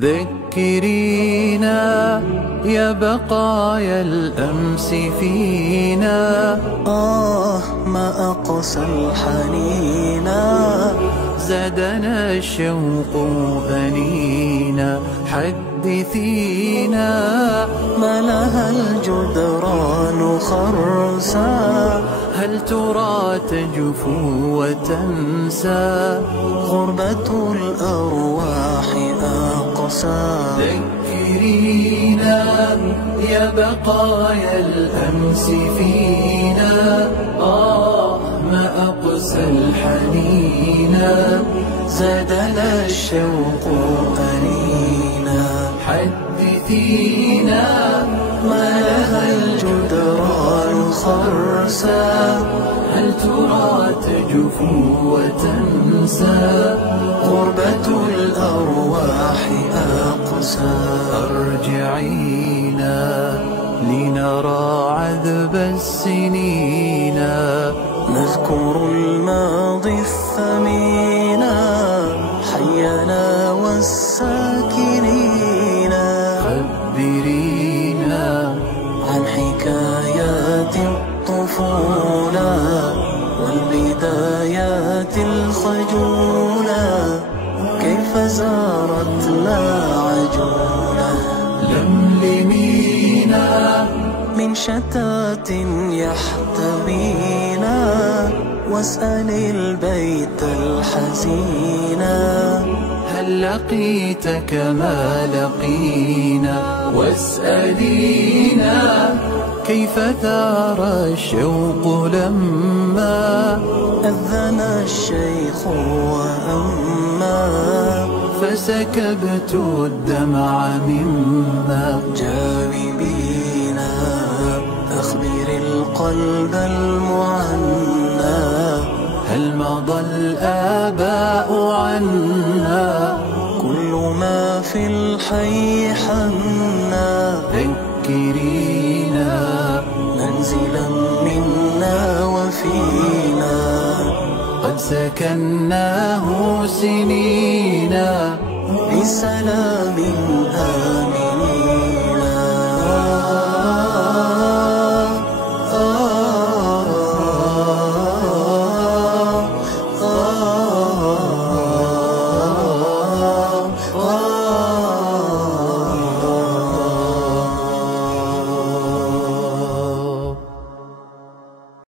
ذكرينا يا بقايا الأمس فينا، ما أقسى الحنينا، زادنا الشوق أنينا. حدثينا ما لها الجدران خرسا، هل ترى تجفو وتنسى؟ غربة الأرواح أقسى. ذكرينا يا بقايا الأمس فينا، ما أقسى الحنينا، زادنا الشوق أنينا. حدثينا ما لها الجدران خرسا، هل ترى تجفو وتنسى؟ غربة الأرواح أقسى. أرجعينا لنرى عذب السنين، نذكر الماضي الثمين، حينا والساكنين. خبرينا عن حكايات الطفولة والبدايات الخجولة، كيف زارتنا عجولة. لملمينا من شتات يحتوينا، واسأل البيت الحزينا. هل لقيت كما لقينا؟ واسألينا كيف ثار الشوق لما أذن الشيخ وأما، فسكبت الدمع مما. جاوبينا أخبر القلب المعنى، هل مضى الآباء عنا؟ كل ما في الحي حنا. ذكرينا منزلا منا وفينا، قد سكناه سنينا. بسلام آمنين.